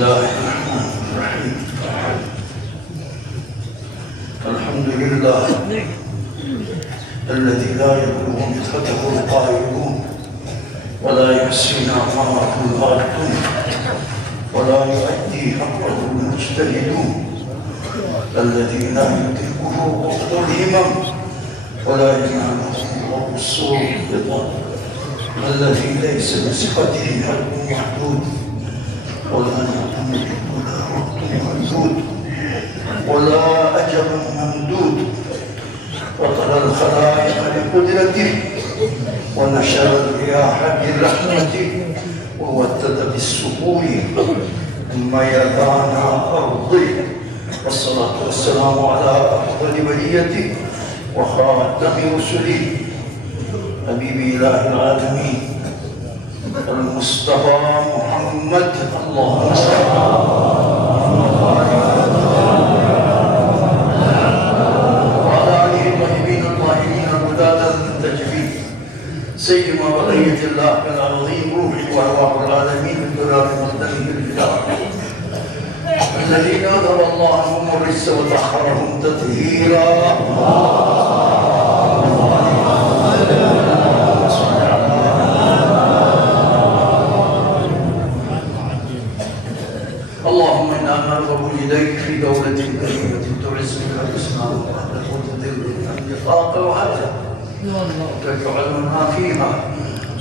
الله الرحمن الرحيم. الحمد لله الذي لا يبلغ مدحته القائلون ولا يحصينا عمره الغالبون ولا يؤدي حقه المجتهدون، الذي لا يدركه قطر الهمم ولا يناله الصور الرضا، الذي ليس بصفته حد محدود ولا نعتمد ولا رد ممدود ولا أجل ممدود، وطر الخلائق لقدرته ونشر الرياح برحمته وودد بالسهول ميدان أرضه، والصلاة والسلام على أفضل بليته وخاتم رسله حبيب إله العالمين المصطفى محمد. اللهم صل وعلى آله الطيبين الطاهرين الهداة المنتجبين، سيما بقية الله العظيم روحي وأرواح العالمين بالدرار المقدمين الفداء، الذين أذهب الله عنهم الرجس وطهرهم تطهيرا. اللهم إنا نرغب إليك في دولة كريمة تعز بها الإسلام وأهله وتذل بها النفاق وأهله، وتجعلنا فيها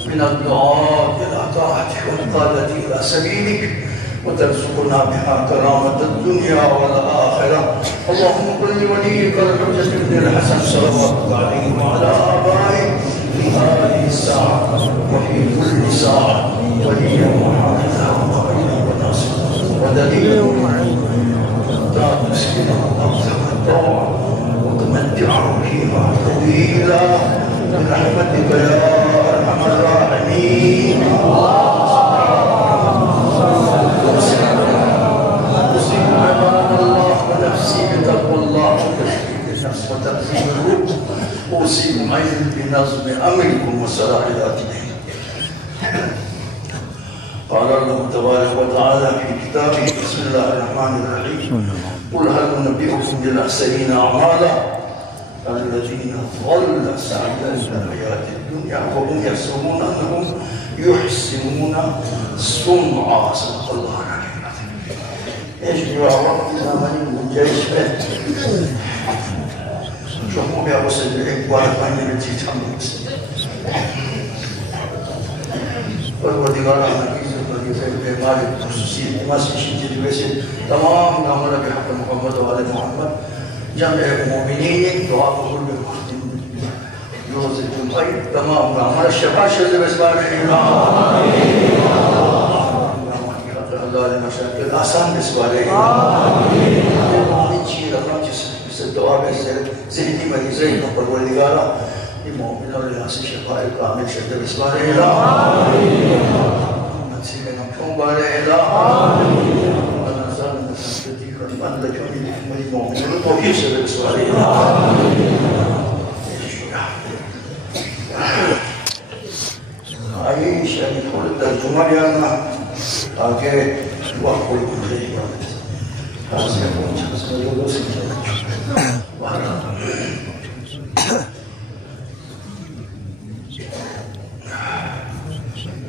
من الدعاة إلى طاعتك والقادة إلى سبيلك، وترزقنا بها كرامة الدنيا والآخرة. اللهم كن لوليك الحجة بن الحسن صلواتك عليه وعلى آبائه في هذه الساعة وفي كل ساعة وليا وحافظا وقريبا وناصرا ودليلا حتى تسكنه الأرض والطوع وتمتعه فيها طويلا برحمتك يا أرحم الراحمين. ونفسي بتقوى الله وتشريك الشمس وتقسيم الروح، أوصيكم أيضا بنظم أمركم وصلاح ذاتكم. قال الله تبارك وتعالى في كتابه بسم الله الرحمن الرحيم: قل هل ننبئكم بالأخسرين أعمالا الذين ضل سعيهم في الحياة الدنيا وهم يحسبون أنهم يحسنون صنعا. صدق الله العلي العظيم. ايش جواب زماني گنجائش ہے شما بیا واسه ایک بار پانی میں چیزاں پروردگار عزیز و مالک خصوصی مسیحی جلوے سے تمام عمل بحق محمد و آل محمد جمع مومنین دعا قبول بوقت روز الجمعہ تمام عمل شفا شد بسبار اللہ مشاکل آسان بسبار آمین چیز اللہ جس دعا میں ذہنی مریضیں پروردگارہ المؤمن والناس شفاء كامل شد بسبار منسيب نمشون بالإله ونزال نسنتي من لجوني بحمد المؤمن والطوكي شد بسبار عيش أن يدخل الترجمة لأنه آگے وقت کوئی کچھ نہیں بات خاص ہے اس میں لوگوں سے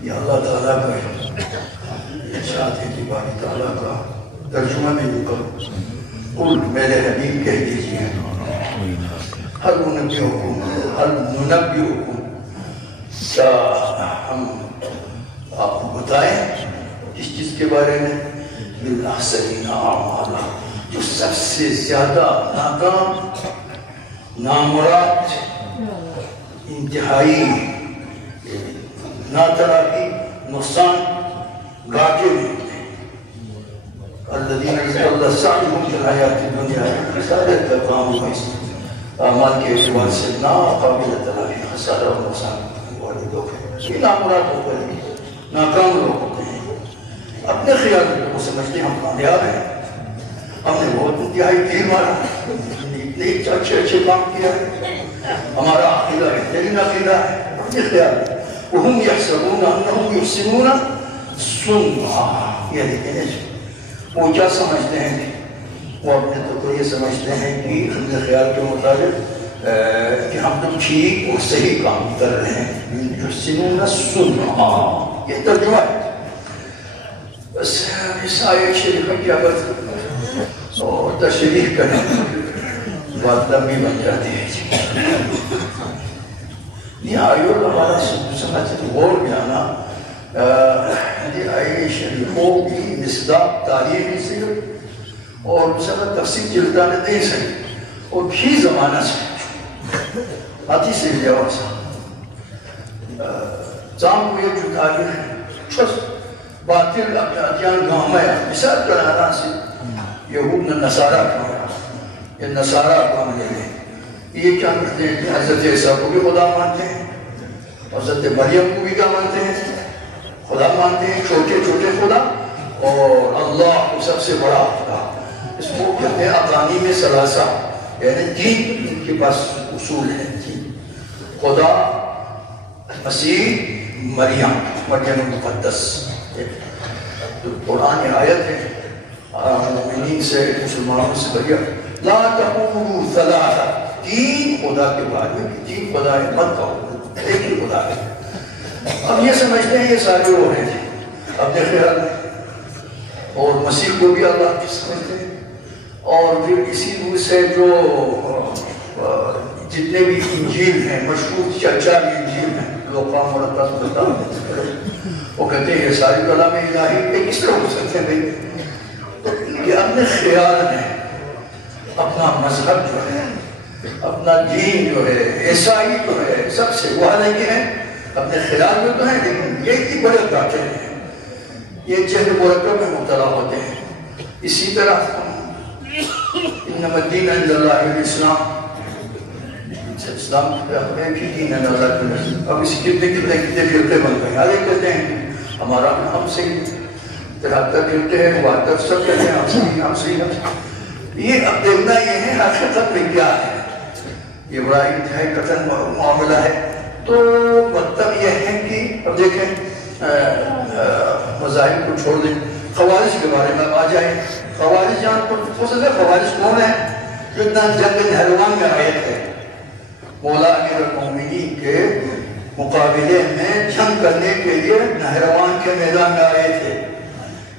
یہ اللہ تعالیٰ کا ارشاد ہے کہ باری تعالیٰ کا ترجمہ میں یہ کرو قل میرے حبیب کہہ دیجئے هل ننبئكم کیا ہم آپ کو بتائیں اس چیز کے بارے میں بالأحسنین اعمالا جو سب سے زیادہ ناکام نامراد انتہائی ناترافی نقصان گاٹے ہوتے ہیں الذین ضل سعیهم فی الحیاۃ الدنیا سارے کام اعمال کے اعتبار سے ناقابل تلافی خسارہ و نقصان والے لوگ ہیں یہ نامراد ہوتے ہیں ناکام لوگ ہوتے ہیں اپنے خیال میں وہ سمجھتے ہیں ہم کامیاب ہیں ہم نے بہت انتہائی تیر مارا اتنے اچھے کام کیا ہے ہمارا عقیدہ بہترین عقیدہ ہے اپنے خیال میں وهم يحسبون انهم يحسنون صنعا یہ دیکھیں وہ کیا سمجھتے ہیں؟ وہ اپنے تو یہ سمجھتے ہیں کہ اپنے خیال کے مطابق کہ ہم تو ٹھیک اور صحیح کام کر رہے ہیں. یحسنون الصنع، یہ ترجمہ ہے. بس اس آیت شریفہ کی اگر اور تشریح کریں بات لمبی بن جاتی ہے. یہ آیت ہمارا سمجھ غور میں آنا یہ آیت شریفوں کی مصداق تاریخی سے اور مسئلہ تفسیر جلدانے نہیں سے اور بھی زمانہ سے آتی سے جواز جان کو یہ جو تاریخ ہے چھس باطل اپنے ادیان گامیا مثال کرانا سے یہود نے نصارہ کہا یہ نصارہ کام لے لیں. یہ کیا کرتے ہیں کہ حضرت عیسیٰ کو بھی خدا مانتے ہیں، حضرت مریم کو بھی کیا مانتے ہیں؟ خدا مانتے ہیں، چھوٹے چھوٹے خدا، اور اللہ کو سب سے بڑا خدا. اس کو کہتے ہیں اقانیم ثلاثہ، یعنی تین ان کے پاس اصول ہیں. خدا، مسیح، مریم مقدس. تو قرآن آیت ہے مومنین سے مسلمانوں سے بھیا لا تقولوا ثلاثہ، تین خدا کے بارے میں تین خدا ہے مت کہو، ایک ہی خدا ہے. اب یہ سمجھتے ہیں یہ سارے وہ ہیں اپنے خیال میں، اور مسیح کو بھی اللہ کی سمجھتے ہیں. اور پھر اسی روح سے جو جتنے بھی انجیل ہیں مشہور چار انجیل ہیں لوقا، مرقس، متی، وہ کہتے ہیں یہ ساری کلام الہی ایک اس طرح ہو سکتے ہیں بھائی کہ اپنے خیال میں اپنا مذہب جو ہے، اپنا دین جو ہے، عیسائی جو ہے، سب سے وہ حالانکہ ہیں اپنے خیال میں تو ہیں لیکن یہ کی بڑے باتیں ہیں، یہ جہل مرکب میں مبتلا ہوتے ہیں. اسی طرح انما الدین عند اللہ الاسلام، اسلام ایک ہی دین ہے اللہ کے نزدیک. اب اس کتنے فرقے بن گئے. آگے کہتے ہیں ہمارا ہم سے 73 فرقے ہیں، 72 سب کہتے ہیں ہم سے. یہ اب دیکھنا یہ ہے حقیقت میں کیا ہے. یہ بڑا انتہائی قتل معاملہ ہے. تو مطلب یہ ہے کہ اب دیکھیں مذاہب کو چھوڑ دیں، خوارج کے بارے میں آ جائیں. خوارج جان کو پوچھتے ہیں خوارج کون ہے؟ جو اتنا جنگ نہروان میں آیت ہے مولا امیر المومنین کے مقابلے میں جنگ کرنے کے لیے نہروان کے میدان میں آئے تھے.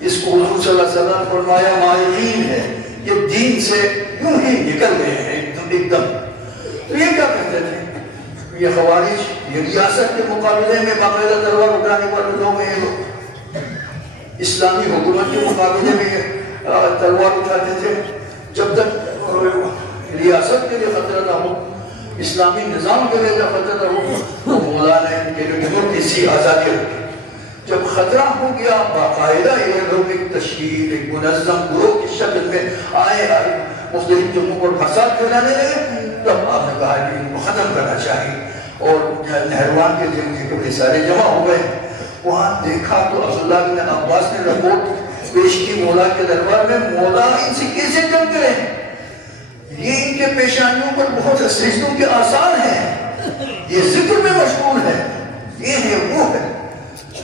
اس کو حضور صلی اللہ علیہ وسلم فرمایا مائقین ہے، یہ دین سے یوں ہی نکل گئے ہیں ایک دم. تو یہ کیا کہتے تھے؟ یہ خوارج یہ ریاست کے مقابلے میں باقاعدہ تلوار اٹھانے والے لوگ ہیں. یہ لوگ اسلامی حکومت کے مقابلے میں تلوار اٹھاتے تھے. جب تک ریاست کے لیے خطرہ نہ ہو، اسلامی نظام کے لیے خطرہ نہ ہو، تو مولا نے ان کے لیے کسی آزادی رکھی. جب خطرہ ہو گیا باقاعدہ یہ لوگ ایک تشکیل ایک منظم گروہ کی شکل میں آئے مختلف جگہوں پر فساد پھیلانے لگے. تب آپ نے کہا کہ ان کو ختم کرنا چاہیے. اور نہروان کے جنگ سارے جمع ہو گئے. وہاں دیکھا تو عبداللہ بن عباس نے رپورٹ پیش کی مولا کے دربار میں، مولا ان سے کیسے جنگ کریں؟ یہ ان کے پیشانیوں پر بہت سجدوں کے آثار ہیں، یہ ذکر میں مشغول ہے، یہ ہے وہ ہے.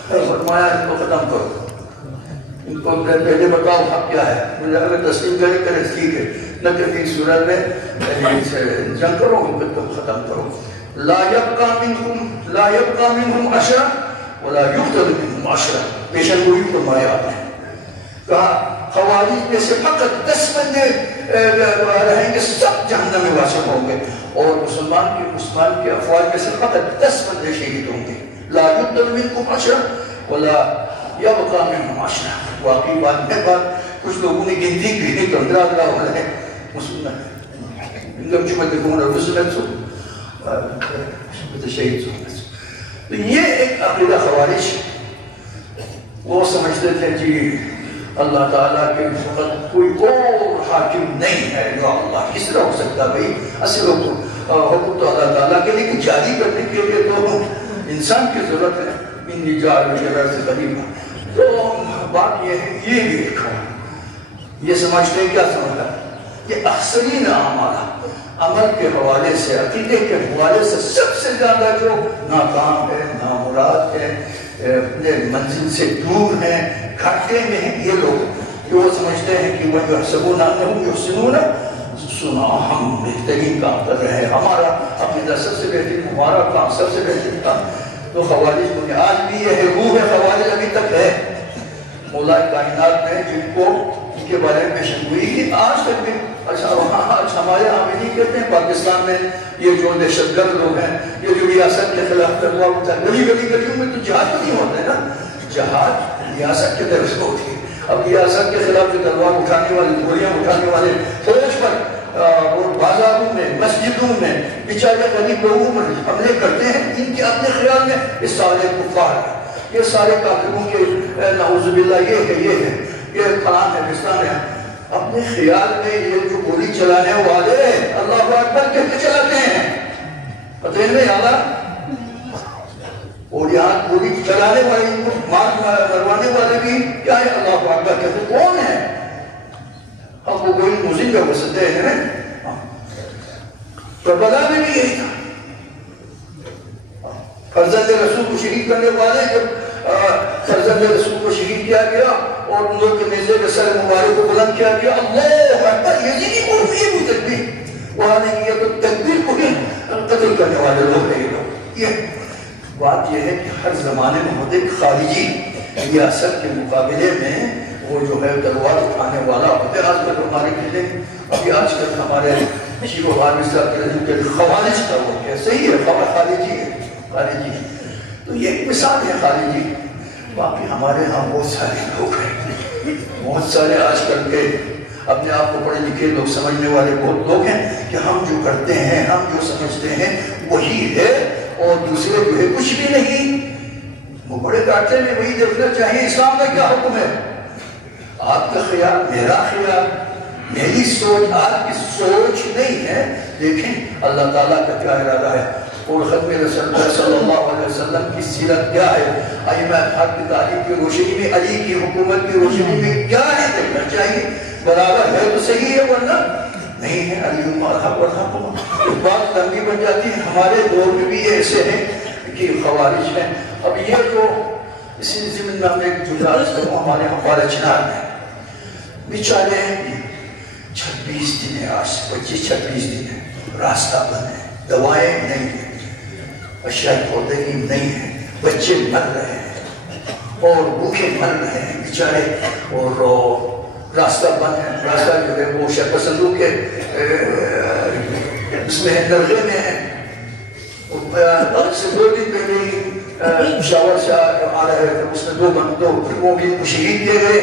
فرمایا ان کو ختم کرو، ان کو پہلے بتاؤ حق کیا ہے. مجھے اگر تسلیم کرے ٹھیک ہے، نہ کہ اس صورت میں جنگ کرو ان کو تم ختم کرو. لا يبقى منهم عشرة ولا يقتل منهم عشرة. پیشن گوئی فرمایا آپ نے کہا خوارج میں سے فقط 10 بندے رہیں گے، سب جہنم میں واصل ہوں گے، اور مسلمان کے افواج میں سے فقط 10 بندے شہید ہوں گے. لا يقتل منكم عشرة ولا يبقى منهم عشرة. واقعی بات ہے. بات کچھ لوگوں نے گنتی کی 15 ہو رہے مسلمان انگم چمت دکھوں اور مسلمان سو شہید سو. تو یہ ایک عقیدہ خوارج. وہ سمجھتے تھے جی اللہ تعالیٰ کے فقط کوئی اور حاکم نہیں ہے یا اللہ کس طرح ہو سکتا بھائی؟ اصل حکم تو اللہ تعالیٰ کے لیے جاری کرنے کے لیے تو انسان کی ضرورت ہے. انی جاعل الارض خلیفہ. تو بات یہ ہے یہ بھی دیکھو یہ سمجھتے ہیں کیا سمجھتا ہے یہ احسنین عمل کے حوالے سے عقیدے کے حوالے سے سب سے زیادہ جو ناکام ہے نامراد ہے اپنے منزل سے دور ہیں گھاٹے میں ہیں یہ لوگ. کہ وہ سمجھتے ہیں کہ وہ یحسبون انہم یحسنون صنعا، ہم بہترین کام کر رہے ہیں، ہمارا عقیدہ سب سے بہترین، ہمارا کام سب سے بہترین کام. تو خوارج کو آج بھی یہ ہے، روح ہے خوارج ابھی تک ہے. مولا کائنات میں جن کو ان کے بارے میں پیشن ہوئی کہ آج تک بھی اچھا وہاں آج ہمارے یہاں بھی نہیں کہتے ہیں پاکستان میں یہ جو دہشت گرد لوگ ہیں، یہ جو ریاست کے خلاف تلوار اٹھا گلی گلیوں میں تو جہاد تو نہیں ہوتا ہے نا، جہاد ریاست کے طرف سے ہوتی ہے. اب ریاست کے خلاف جو تلوار اٹھانے والے، گولیاں اٹھانے والے فوج پر اور بازاروں میں مسجدوں میں بیچارے غریب لوگوں پر حملے کرتے ہیں، ان کے اپنے خیال میں یہ سارے کفار ہیں، یہ سارے کافروں کے نعوذ باللہ یہ ہے یہ فلان ہے بستان ہے. اپنے خیال میں یہ جو گولی چلانے والے اللہ اکبر کہہ کے چلاتے ہیں، پتہ نہیں اللہ، اور یہاں گولی چلانے والے ان کو مروانے والے بھی کیا ہے اللہ اکبر کہتے ہیں. کون ہے؟ اب وہ کوئی مزید کا وسطے ہیں. کربلا میں بھی یہی تھا، فرزند رسول کو شہید کرنے والے جب فرزند رسول کو شہید کیا گیا اور ان لوگ کے نیزے کے سر مبارک کو بلند کیا گیا، اللہ اکبر، یزیدی قربی بھی تکبیر، وہاں نے کیا تو تکبیر کو ہی قتل کرنے والے لوگ ہیں یہ لوگ. یہ بات یہ ہے کہ ہر زمانے میں ہوتے خارجی ریاست کے مقابلے میں وہ جو ہے تلوار اٹھانے والا ہوتے. آج کل ہمارے قلعے ابھی آج کل ہمارے شیخ و عالم صاحب کے خوارج کا وہ ہے، صحیح ہے، خارجی ہے، خارجی ہے. تو یہ ایک مثال ہے خارجی. باقی ہمارے ہاں بہت سارے لوگ ہیں، بہت سارے آج کل کے اپنے آپ کو پڑھے لکھے لوگ سمجھنے والے بہت لوگ ہیں کہ ہم جو کرتے ہیں، ہم جو سمجھتے ہیں وہی ہے اور دوسرے جو ہے کچھ بھی نہیں. وہ بڑے ڈاکٹر میں وہی دیکھنا چاہیے اسلام کا کیا حکم ہے. آپ کا خیال، میرا خیال، میری سوچ آپ کی سوچ نہیں ہے، لیکن اللہ تعالیٰ کا کیا ارادہ ہے اور ختم رسول اللہ صلی اللہ علیہ وسلم کی سیرت کیا ہے، ائمہ حق کی تعلیم کی روشنی میں، علی کی حکومت کی روشنی میں کیا ہے دیکھنا چاہیے. برابر ہے تو صحیح ہے، ورنہ نہیں ہے. علی الحق والحق بات لمبی بن جاتی ہے. ہمارے دور میں بھی ایسے ہیں کہ خوارج ہیں. اب یہ جو اسی زمین میں ہم ایک جزارت کروں، ہمارے یہاں فارچنار میں بیچارے 26 دن ہے، آج 25-26 دن ہے، راستہ بند ہے، دوائیں نہیں ہیں، اشیاء خوردگی نہیں ہے، بچے مر رہے ہیں اور بھوکے مر رہے ہیں بیچارے، اور راستہ بند ہے. راستہ جو ہے وہ شیخ پسندوں کے اس میں درگاہ میں ہے. اور سے 2 دن پہلے ہی شاور سے آ رہے تھے، اس میں 2 وہ بھی شہید کیے گئے.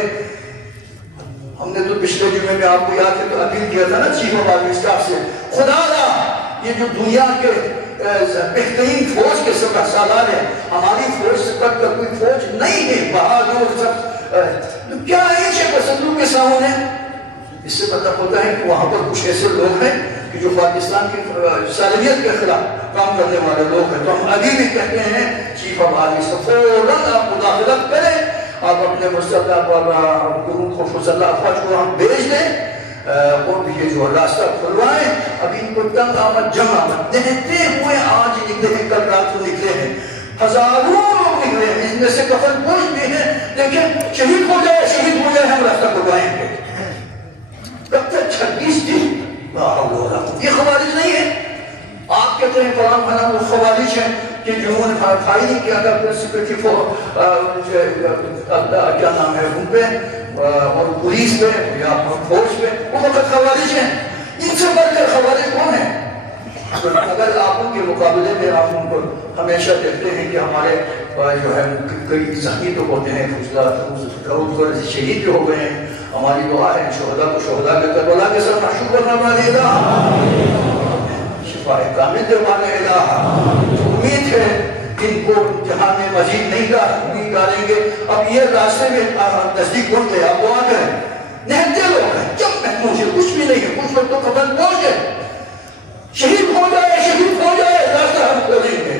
ہم نے تو پچھلے جمعے میں آپ کو یاد ہے تو اپیل کیا تھا نا چیف آف آرمی اسٹاف سے، خدا را یہ جو دنیا کے بہترین فوج کے سب سالار ہیں، ہماری فوج سے بڑھ کر کوئی فوج نہیں ہے، بہادر سب کیا ہے شیخ پسندوں کے سامنے. اس سے پتہ ہوتا ہے کہ وہاں پر کچھ ایسے لوگ ہیں کہ جو پاکستان کی سالمیت کے خلاف کام کرنے والے لوگ ہیں. تو ہم ابھی بھی کہتے ہیں چیف آف آرمی سے فوراً آپ مداخلت کریں، آپ اپنے مسلح کو مسلح افواج کو ہم بھیج دیں اور یہ جو راستہ کھلوائیں. ابھی ان کو تنگ آمد جمع آمد دیتے ہوئے آج نکلے ہیں، کل رات کو نکلے ہیں، ہزاروں لوگ نکلے ہیں، ان میں سے کفن پوش بھی ہیں، لیکن شہید ہو جائے ہم راستہ کھلوائیں گے. کب تک 26 دن. یہ خوارج نہیں ہے. آپ کہتے ہیں فلان فلان وہ خوارج ہیں کہ جنہوں نے فائل نہیں کیا تھا سیکورٹی کیا نام ہے ان پہ اور پولیس پہ یا فوج پہ، وہ وقت خوارج ہیں. ان سے بڑھ کر خوارج کون ہیں؟ اگر آپ ان کے مقابلے میں آپ ان کو ہمیشہ دیکھتے ہیں کہ ہمارے جو ہے کئی زخمی تو ہوتے ہیں، شہید بھی ہو گئے ہیں. ہماری دعا ہے شہداء کو شہداء کے کربلا کے ساتھ محشور کرنا والے شفا کامل دے والے الہ. امید ہے ان کو امتحان میں مزید نہیں ڈالیں گے. اب یہ راستے میں نزدیک پہنچ گئے، آپ دعا کریں. نہتے لوگ ہیں، جب محمود ہے کچھ بھی نہیں ہے، کچھ لوگ تو قبر پہنچ گئے. شہید ہو جائے راستہ ہم کھولیں گے.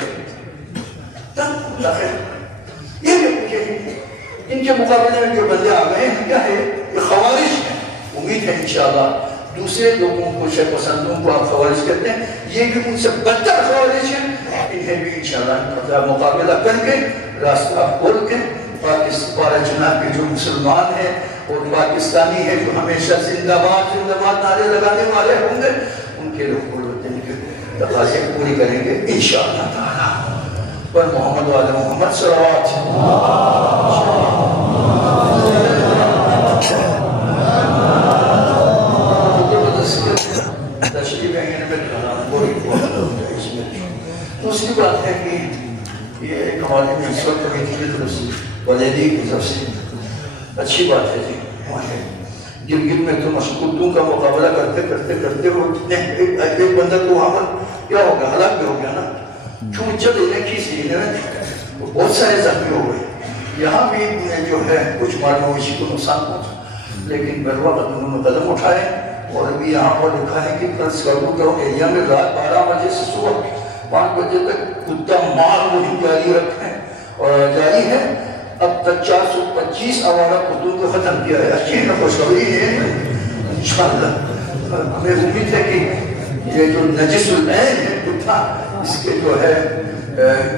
یہ ان کے مقابلے میں جو بندے آ گئے ہیں کیا ہے؟ یہ خوارج ہیں. امید ہے انشاءاللہ دوسرے لوگوں کو شیخ پسندوں کو آپ خوارج کہتے ہیں، یہ بھی ان سے بدتر خوارج ہیں. انہیں بھی انشاءاللہ مقابلہ کر کے راستہ کھول کے پاکستان کے جو مسلمان ہیں اور پاکستانی ہیں جو ہمیشہ زندہ باد نعرے لگانے والے ہوں گے، ان کے لوگ قربتیں کے تقاضے پوری کریں گے انشاءاللہ تعالی۔ پر محمد وعلی محمد صلوات تشریف ہے میں دوسری بات ہے کہ یہ ایک ہماری میونسپل کمیٹی کی طرف سے ولیدی کی طرف سے اچھی بات ہے جی۔ گلگت میں تو مشکوتوں کا مقابلہ کرتے وہ ایک بندہ تو وہاں پر کیا ہو گیا، ہلاک بھی ہو گیا نا، چونچہ دینے کی سینے میں بہت سارے زخمی ہو گئے۔ یہاں بھی جو ہے کچھ مال مویشی کو نقصان پہنچا، لیکن بروقت انہوں نے قدم اٹھائے اور ابھی یہاں پر لکھا ہے کہ پرنس کرنو کے ایریا میں رات 12 بجے سے صبح 5 بجے تک کتا مار مہم جاری ہے۔ اب تک 425 آوارہ کتوں کو ختم کیا ہے۔ اچھی ہے نا، خوشخبری ہے انشاءاللہ۔ ہمیں امید ہے کہ یہ جو نجس العین ہے کتا، اس کے جو ہے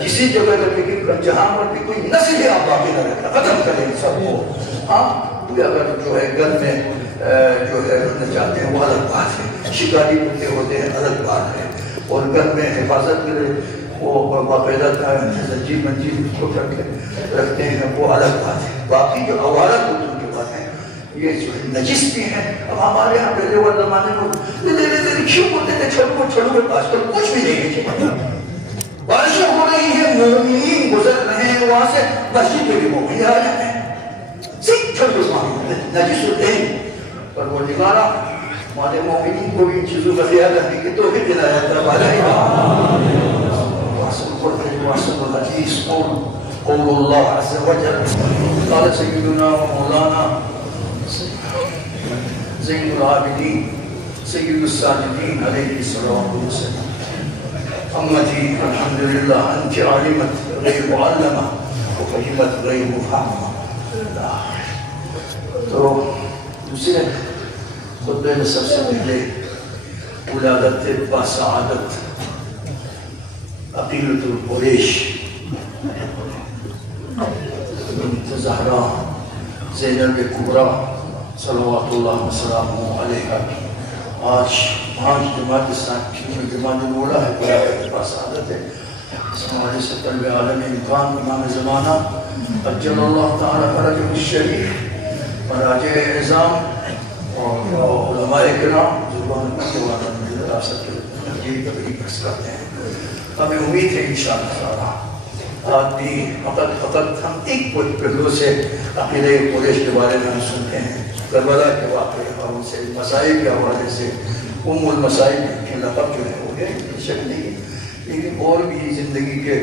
کسی جگہ تک جہاں پر بھی کوئی نسل ہے آپ باقی نہ رہتا، ختم کریں سب کو۔ ہاں اگر جو ہے گھر میں جو ہے رہنا چاہتے ہیں وہ الگ بات ہے، شکاری کتے ہوتے ہیں الگ بات ہے، اور گھر میں حفاظت کے لیے وہ باقاعدہ زنجیر منجیر کو رکھتے ہیں وہ الگ بات ہے۔ باقی جو آوارہ کتوں کے بات ہے یہ جو نجس بھی ہیں۔ اب ہمارے یہاں پہلے وہ زمانے میں کیوں بولتے تھے چھوڑو آج کل کچھ بھی نہیں ہے، بارشیں ہو رہی ہیں، مومنین گزر رہے ہیں وہاں سے، مسجد میں بھی مومن آ جاتے ہیں، نجس العین پر وہ نگارہ ہمارے مومنین کو بھی ان چیزوں کا خیال رکھنے کی توفیق دلایا تھا۔ وأحسن الحديث قول الله عز وجل قال سيدنا ومولانا زين العابدين سيد الساجدين عليه الصلاة والسلام أمتي الحمد لله أنت علمت غير معلمة وفهمت غير مفهمة۔ تو دوسرے خطبے میں سب سے پہلے ولادت باسعادت عقیلۃ القریش بنت زہرا زینب کبریٰ صلوات اللہ وسلامہ علیہا آج جماعت اسلامی میں جماعت مولا ہے، ولادت باسعادت ہے۔ اس حوالے سے طلب عالم امکان امام زمانہ اجل اللہ تعالی فرجہ الشریف مراجع اعظام اور علماء کرام زبان کے وراثت کے یہ کبھی بحث کرتے ہیں۔ ہمیں امید ہے انشاءاللہ آدمی فقط ہم ایک پہلو سے عقیدہ قریش کے بارے میں ہم سنتے ہیں، کربلا کے واقعے اور ان سے مسائل کے حوالے سے المسائل کے لقب جو ہے وہ ہے شک نہیں، لیکن اور بھی زندگی کے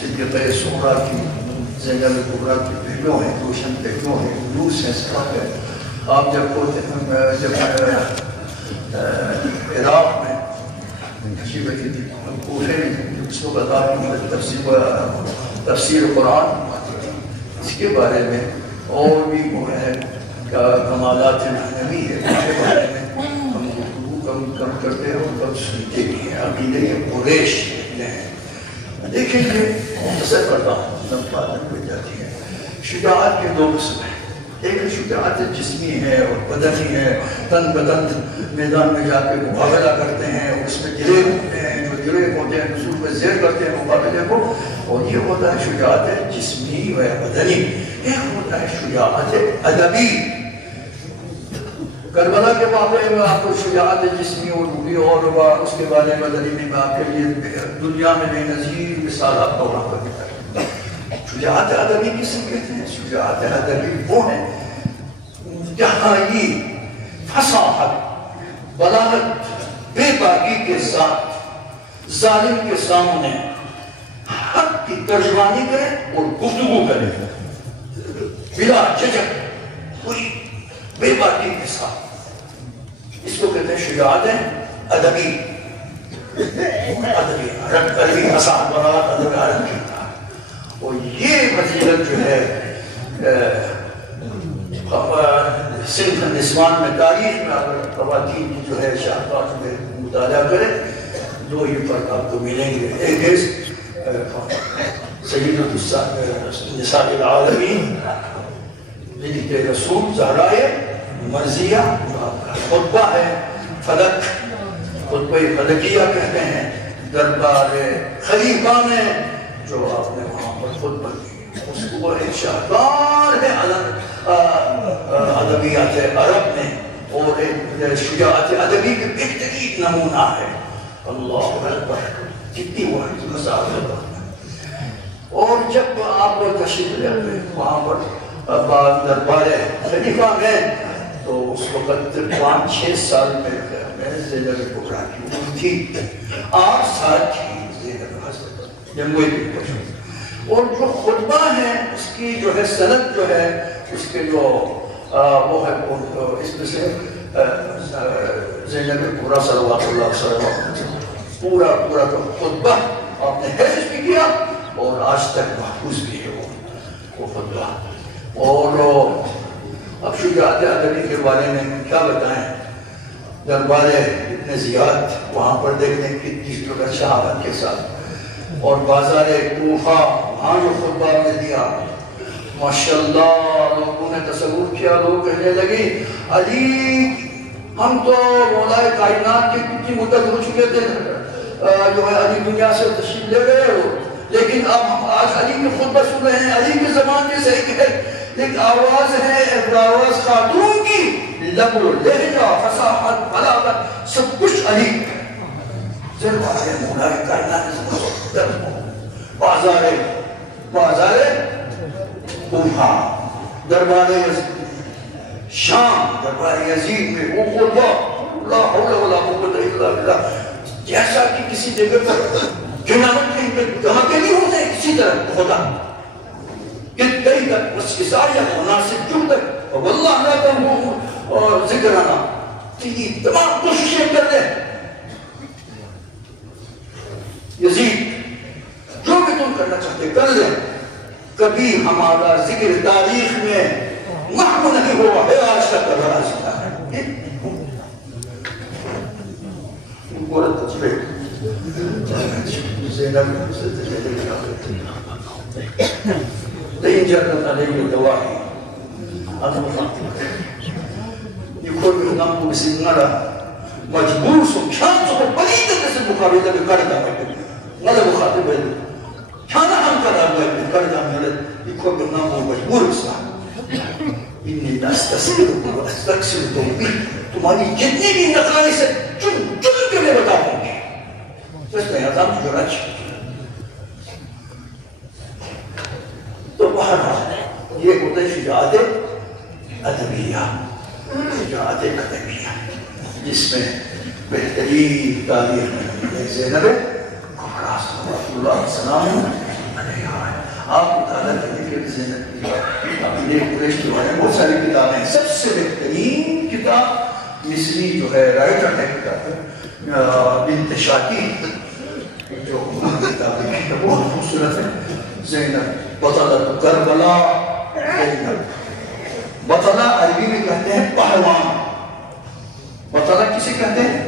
صدیقہ صغریٰ کی زینب کبریٰ کے پہلو ہیں، روشن پہلو ہیں، روس ہیں، سبب ہے۔ آپ جب عراق میں کوفے میں اس وقت آپ کی تفسیر قرآن اس کے بارے میں اور بھی وہ ہے کمالات نبی ہے، اس کے بارے میں ہم گفتگو کم کرتے ہیں اور کم سنتے بھی ہیں۔ عقیدہ قریش ہیں، دیکھیں گے مختصر کرتا ہوں، بات ہو جاتی ہے۔ شجاعت کے دو قسم ہیں، ایک شجاعت جسمی ہے اور بدنی ہے، تن بدن میدان میں جا کے مقابلہ کرتے ہیں اور اس میں جرے ہوتے ہیں، جو جرے ہوتے ہیں نصول میں زیر کرتے ہیں مقابلے کو، اور یہ ہوتا ہے شجاعت جسمی و بدنی۔ ایک ہوتا ہے شجاعت ادبی۔ کربلا کے واقعے میں آپ کو شجاعت جسمی اور روحی اور اس کے بارے میں بدنی میں آپ کے لیے دنیا میں بے نظیر مثال آپ کو وہاں پر دکھائے۔ شجاعت ادبی کسے کہتے ہیں؟ شجاعت ادبی وہ ہے جہاں یہ فصاحت بلاغت بے باکی کے ساتھ ظالم کے سامنے حق کی ترجمانی کرے اور گفتگو کرے بلا جھجک کوئی بے باکی کے ساتھ، اس کو کہتے ہیں شجاعت ادبی۔ ادبی عربی آسان بلاغت ادب عربی، اور یہ فضیلت جو ہے صرف نسوان میں تاریخ میں اگر خواتین کی جو ہے شہادات میں مطالعہ کرے دو ہی فرق آپ کو ملیں گے۔ ایک ہے سیدۃ نساء العالمین بنت رسول زہرائے مرضیہ خطبہ ہے فلک، خطبہ فلکیہ کہتے ہیں، دربار خلیفہ میں جو آپ نے وہاں پر خطبہ کی، اس کو ایک شاہکار ہے ادبیات عرب میں، اور ایک شجاعت ادبی کا بہترین نمونہ ہے۔ اللہ اکبر، کتنی واحد مسائل۔ اور جب آپ تشریف لے گئے وہاں پر دربار خلیفہ میں، تو اس وقت 5-6 سال میں زینب کبریٰ کی عمر تھی، 8 سال تھی زینب حضرت جنگوی کی۔ اور جو خطبہ ہے اس کی جو ہے سند جو ہے اس کے جو وہ ہے اس میں سے زینب کبریٰ صلوات اللہ علیہ وسلم پورا خطبہ آپ نے حفظ بھی کیا اور آج تک محفوظ بھی ہے وہ خطبہ۔ اور اب شجاعت ادبی کے بارے میں کیا بتائیں، دربارے اتنے زیاد وہاں پر دیکھنے کی شہادت کے ساتھ، اور بازار کوفہ وہاں جو خطبہ میں دیا، ماشاءاللہ لوگوں نے تصور کیا، لوگ کہنے لگے علی ہم تو مولا کائنات کی کتنی مدت ہو چکے تھے جو ہے علی دنیا سے تشریف لے گئے ہو، لیکن اب ہم آج علی کی خطبہ سن رہے ہیں، علی کے زمان کے صحیح ہے ایک آواز ہے، ایک آواز خاتون کی، لب و لہجہ فصاحت بلاغت سب کچھ علی دربارے مولا کائنات بازار کوفہ، دربار شام، دربار یزید میں وہ خطبہ لا حول ولا قوت الا باللہ، جیسا کہ کسی جگہ پر جنابت کہیں پر دھماکے نہیں ہوتے کسی طرح خدا کہیں تک بس اشارہ مناسب جم تک واللہ لا تنہو ذکرنا، یہ تمام کوششیں کر لیں یزید جو بھی تم کرنا چاہتے کر لیں، کبھی ہمارا ذکر تاریخ میں محو نہیں ہوا ہے، آج تک کرنا سکتا ہے۔ عورت تصویر زینب لئن جرت علیہ دواہی انا مخاطب يكون بخدام بسنغرا مجبور سبحان سبحان بليدة اسم مقابلة بكاردا ماذا مخاطب بلد كان هم كذا بكاردا ملد يكون بخدام مجبور بسنغرا إني أستسئلكم وأستكسركم تمہاری جتنی بھی نقائص ہے چن کے میں بتاؤں گی، اس میں اعظم جرج تو بہرحال یہ ہوتا ہے شجاعت ادبیہ، شجاعت ادبیہ جس میں بہترین تاریخ میں زینب کبریٰ صلوات اللہ علیہ وسلم آپ مطالعہ کرنے کے زینب کی قریش کے بارے میں بہت ساری کتابیں ہیں، سب سے بہترین کتاب مصری جو ہے رائٹر ہے کتاب بنت شاکی جو کتاب ہے بہت خوبصورت ہے، زینب بطلۃ کربلا، زینب بطلہ عربی میں کہتے ہیں پہلوان، بطلہ کسے کہتے ہیں؟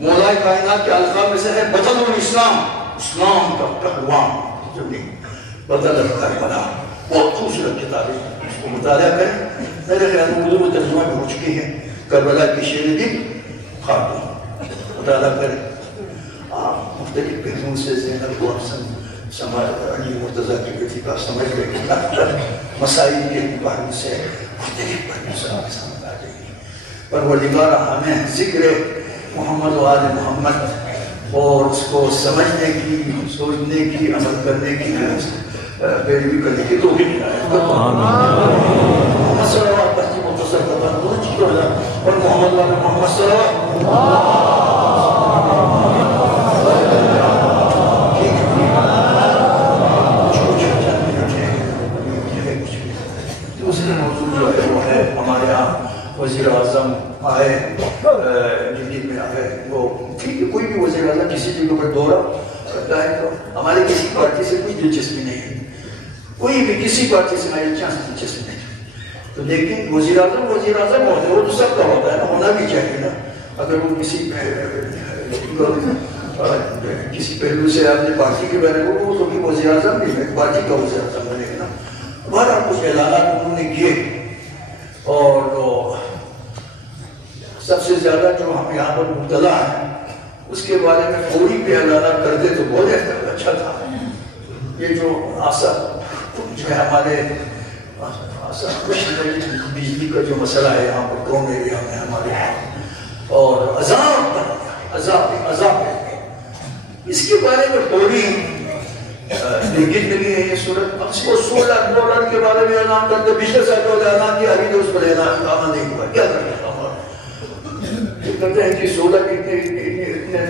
مولا کائنات کے القاب میں سے ہے بطل الاسلام، اسلام کا پہلوان جو نہیں بطلۃ کربلا، بہت خوبصورت کتاب ہے، اس کو مطالعہ کریں، میرے خیال میں اردو میں ترجمہ بھی ہو چکی ہے، کربلا کی شیر دل خاتون، مطالعہ کریں، آپ مختلف پہلوؤں سے زینب کو علی مرتضیٰ کی بیٹی کا سمجھ لیں، مسائل کے بارے سے مختلف پہلوؤں سے آپ سمجھ آ جائیں گے۔ پروردگار ہمیں ذکر محمد و آل محمد اور اس کو سمجھنے کی، سوچنے کی، عمل کرنے کی پیروی کرنے کی توفیق عنایت محمد صلوات تحتی مختصر کرتا اور محمد و آل محمد صلوات ہمارے یہاں وزیر اعظم آئے، جدید میں آئے، وہ ٹھیک ہے کوئی بھی وزیر اعظم کسی جگہ پر دورہ کرتا ہے تو ہمارے کسی پارٹی سے کوئی دلچسپی نہیں ہے، کوئی بھی کسی پارٹی سے ہماری دلچسپی نہیں ہے، تو لیکن وزیر اعظم ہوتا ہے وہ تو سب کا ہوتا ہے نا، ہونا بھی چاہیے نا، اگر وہ کسی کسی پہلو سے آپ نے پارٹی کے بارے میں وہ تو بھی وزیر اعظم نہیں ہے، پارٹی کا وزیر اعظم بنے گا نا. بہرحال کچھ اعلانات انہوں نے کیے، اور سب سے زیادہ جو ہم یہاں پر مبتلا ہیں اس کے بارے میں فوری پہ اعلانات کرتے تو بہت اچھا تھا. یہ جو جو ہے ہمارے بجلی کا جو مسئلہ ہے یہاں پر ٹون ایریا میں ہمارے یہاں، اور عذاب اس کے بارے میں فوری لیکن نہیں ہے یہ صورت. اس کو $16 کے بارے میں اعلان کرتے، پچھلے سال جو اعلان کیا ابھی تو اس پر اعلان عمل نہیں ہوا. کیا کریں یہ کہتے ہیں کہ 16 اتنے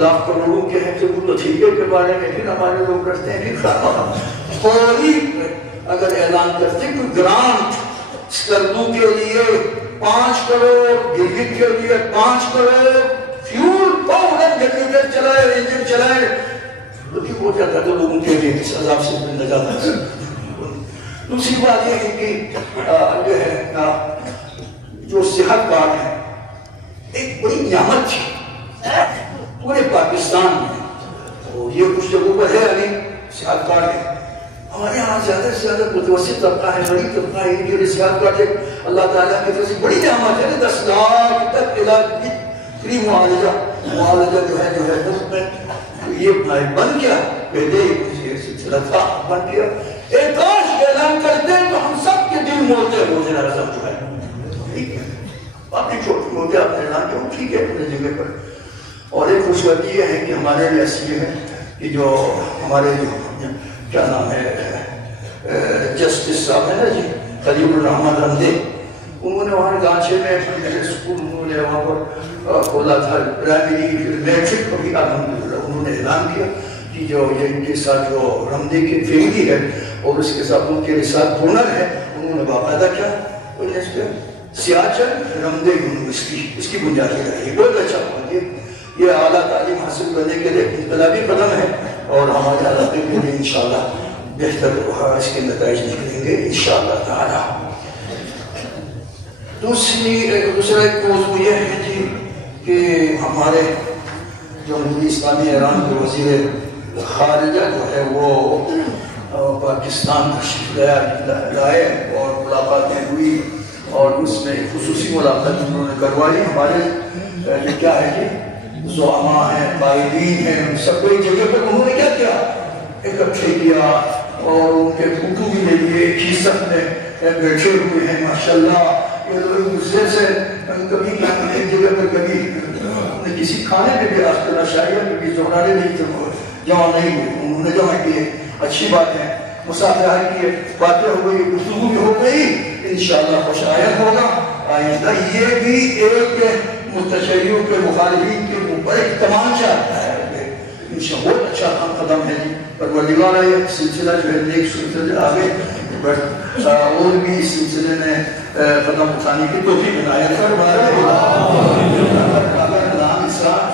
لاکھ کروڑوں کے ہیں تو وہ ٹھیکے کے بارے میں پھر ہمارے لوگ کرتے ہیں کہ فوری اگر اعلان کرتے کوئی گرانٹ سکردو کے لیے 5 کروڑ، گلگت کے لیے 5 کروڑ، فیول فوراً جنریٹر چلائے، انجن چلائے تو ٹھیک ہو جاتا تو لوگوں کے لیے اس عذاب سے نجات حاصل. دوسری بات یہ ہے کہ جو ہے جو صحت کارڈ ہے ایک بڑی نعمت تھی پورے پاکستان میں، اور یہ کچھ جگہوں پر ہے ابھی صحت کارڈ ہے. ہمارے یہاں زیادہ سے زیادہ متوسط طبقہ ہے، غریب طبقہ ہے، ان کے لیے صحت کارڈ ہے اللہ تعالیٰ کی طرف سے بڑی نعمت ہے. 10 لاکھ تک علاج فری معالجہ جو ہے مفت میں. یہ بن گیا پہلے یہ سلسلہ تھا، بن گیا. ایک کاش اعلان کرتے تو ہم سب کے دل موڑتے وزیر اعظم جو ہے ٹھیک ہے باقی چھوٹے موٹے آپ نے اعلان کیا ٹھیک ہے اپنے جگہ پر. اور ایک خوشبختی یہ ہے کہ ہمارے لیے یہ ہے کہ جو ہمارے جو کیا نام ہے جسٹس صاحب ہے نا جی خلیل الرحمن رمدے، انہوں نے وہاں گانچے میں اسکول انہوں نے وہاں پر کھولا تھا پرائمری پھر میٹرک کو بھی الحمدللہ انہوں نے اعلان کیا کہ جو یہ ان کے ساتھ جو رمدے کی فیملی ہے اور اس کے ساتھ ان کے ساتھ ڈونر ہے انہوں نے باقاعدہ کیا انہوں نے سیاچل رمدے یونیورسٹی اس کی بنیاد لگائی. بہت اچھا ہوا. یہ اعلیٰ تعلیم حاصل کرنے کے لیے انقلابی قدم ہے اور ہمارے علاقے کے لیے انشاءاللہ بہتر اس کے نتائج نکلیں گے انشاءاللہ تعالی. دوسرا ایک موضوع یہ ہے جی کہ ہمارے جمہوری اسلامی ایران کے وزیر خارجہ جو ہے وہ پاکستان تشریف لائے اور ملاقاتیں ہوئی اور اس میں خصوصی ملاقات انہوں نے کروائی. ہمارے کیا ہے کہ زعماء ہیں، قائدین ہیں، ان سب کو ایک جگہ پر انہوں نے کیا کیا اکٹھے کیا اور ان کے فوٹو بھی لے لیے. ایک ہی سب میں بیٹھے ہوئے ہیں ماشاءاللہ. یہ لوگ دوسرے سے کبھی ایک جگہ پر کبھی کسی کھانے پہ بھی آج کل شاعر کبھی زہرانے نہیں تھے جمع نہیں ہوئے، انہوں نے جمع کیے. اچھی بات ہے، مسافرہ کیے، باتیں ہو گئی، گفتگو بھی ہو گئی. انشاءاللہ خوش آئند ہوگا آئندہ. یہ بھی ایک متشیعوں کے مخالفین کے اوپر ایک تمانچہ ہے. انشاءاللہ بہت اچھا قدم ہے جی. پروردگار یہ سلسلہ جو ہے نیک سلسلے آگے اور بھی اس سلسلے میں قدم اٹھانے کی توفیق بنائے. اگر نام اسلام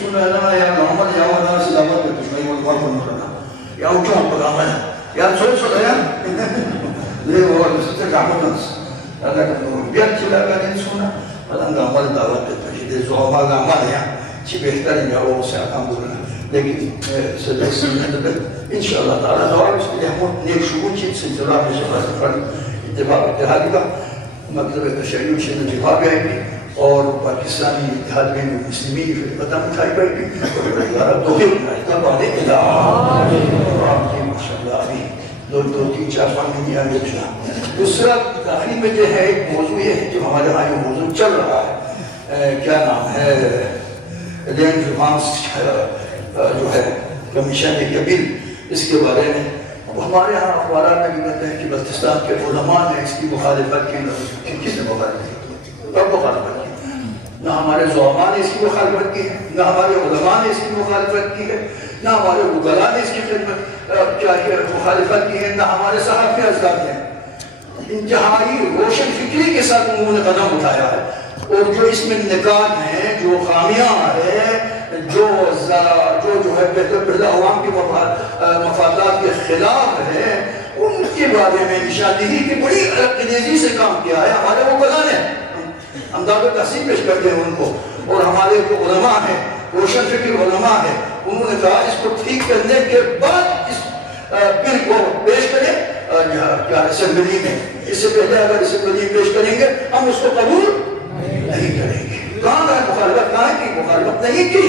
سن رہا ہے یا محمد یا وہاں سے دعوت میں کچھ نہیں وہ بن رہا یا اٹھو ہم پرام ہے یا سوچ سو گیا لے وہ سلسلے رحمتنس اگر بیت چلا گا نہیں سنا فلنگا عمل دعوت دیتا ہے دے زعما کا عمل ہے چی بہتر ہے وہ سے آکام بولنا. لیکن انشاءاللہ تعالیٰ دعا اس کے لیے ہم نیک شکون چیز سلسلہ میں شفاظ فرد اتحادی کا مطلب تشریع سے انتخاب آئے گی اور پاکستانی اتحاد میں مسلمین پھر قدم اٹھائی پائے گی اور اللہ توفیق بنائے گا بعد الہ ماشاءاللہ ابھی 2-3-4 مہینے آگے چلا. دوسرا داخل میں جو ہے ایک موضوع یہ ہے جو ہمارے یہاں یہ موضوع چل رہا ہے کیا نام ہے لینڈ ریفارمس جو ہے کمیشن ایک بل اس کے بارے میں ہمارے ہاں اخبارات میں بھی کہتے ہیں کہ بلتستان کے علماء نے اس کی مخالفت کی. کس نے مخالفت کی؟ کب مخالفت کی؟ نہ ہمارے زعماء نے اس کی مخالفت کی ہے، نہ ہمارے علماء نے اس کی مخالفت کی ہے، نہ ہمارے وکلاء نے اس کی مخالفت کی ہے، نہ ہمارے صحافی حضرات نے. انتہائی روشن فکری کے ساتھ انہوں نے قدم اٹھایا ہے اور جو اس میں نکات ہیں، جو خامیاں ہیں، جو ہے پہلے عوام کے مفادات کے خلاف ہے ان کے بارے میں نشاندہی کی بڑی تیزی سے کام کیا ہے. ہمارے وکلاء نے انداز و تحصیل پیش کرتے ہیں ان کو اور ہمارے جو علماء ہیں روشن فکر علماء ہے، انہوں نے کہا اس کو ٹھیک کرنے کے بعد اس بل کو پیش کریں اسمبلی میں، اس سے پہلے اگر اسمبلی میں پیش کریں گے ہم اس کو قبول نہیں کریں گے۔ کہاں ہے مخالفت؟ کہاں کی مخالفت نہیں کی،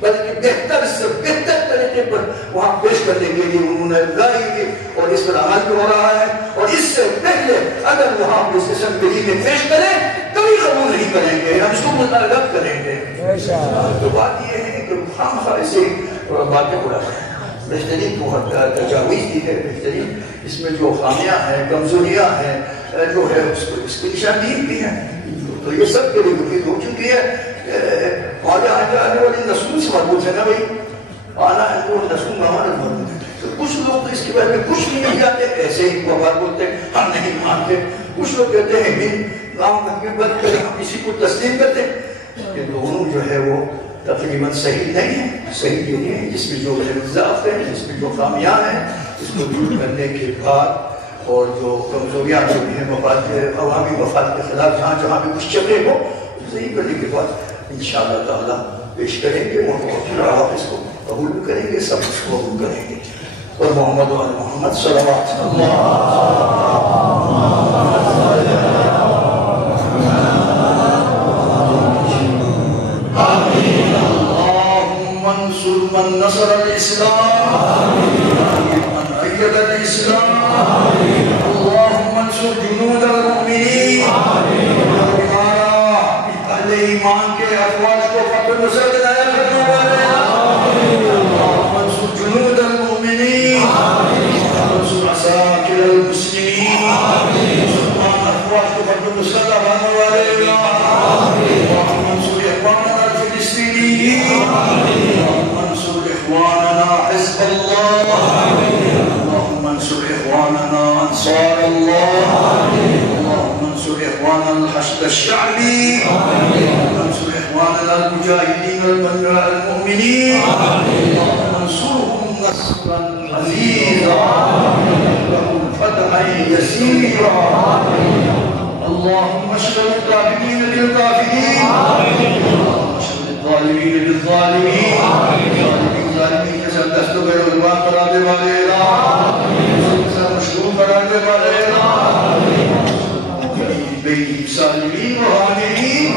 بلکہ بہتر سے بہتر طریقے پر وہاں پیش کرنے کے لیے انہوں نے رائے کی اور اس پر عمل بھی ہو رہا ہے۔ اور اس سے پہلے اگر وہاں اس اسمبلی میں پیش کریں کبھی قبول نہیں کریں گے، ہم اس کو مطالبہ کریں گے۔ تو بات یہ ہے کہ ہم ایسے باتیں اڑا رہے ہیں، بہترین تجاویز دی ہے، بہترین اس میں جو خامیاں ہیں، کمزوریاں ہیں، جو ہے اس کی نشاندہی بھی ہے، تو یہ سب کے لیے مفید ہو چکی ہے۔ آنے والی نسلوں سے مربوط ہے نا بھائی، آنا ہے وہ نسلوں کا ہمارا مربوط ہے۔ تو کچھ لوگ تو اس کے بارے میں کچھ نہیں جاتے، ایسے ہی وفات بولتے ہم نہیں مانتے، کچھ لوگ کہتے ہیں ہند نام حقیقت کریں ہم کسی کو تسلیم کرتے ہیں۔ یہ دونوں جو ہے وہ تقریباً صحیح نہیں ہے، صحیح یہ نہیں ہے، جس میں جو اضافہ ہے، جس میں جو خامیاں ہیں اس کو دور کرنے کے بعد اور جو کمزوریاں جو بھی ہیں مفاد عوامی مفاد کے خلاف جہاں جہاں بھی کچھ چکے ہو صحیح کرنے کے بعد انشاءاللہ تعالیٰ پیش کریں گے اور آپ اس کو قبول بھی کریں گے، سب اس کو قبول کریں گے۔ اور محمد و محمد صلوات اللہم انصر من نصر الاسلام من اید الاسلام اللہم انصر جنود المؤمنین ہمارا اہل ایمان کے افواج کو فتح نصر دلایا کرنے والے اللہم انصر جنود المؤمنین انصر عساکر المسلمین مسلمان افواج کو فتح نصر دلانے والے اللہم انصر اخواننا الفلسطینیین اللہم انصر اخواننا حزب اللہ اللہم انصر اخواننا انصار اللہ اللہم انصر اخواننا الحشد الشعبی اللہم انصر اخواننا المجاہدین المؤمنین اللہم انصرهم نصرا عزیزا لهم فتحا یسیرا اللہم اشغل الكافرین بالکافرین اللہم اشغل الظالمین بالظالمین ظالمین کے ساتھ دست و عدوان قرار دے والے مشروع قرار دے والے بین سالمین و حاملین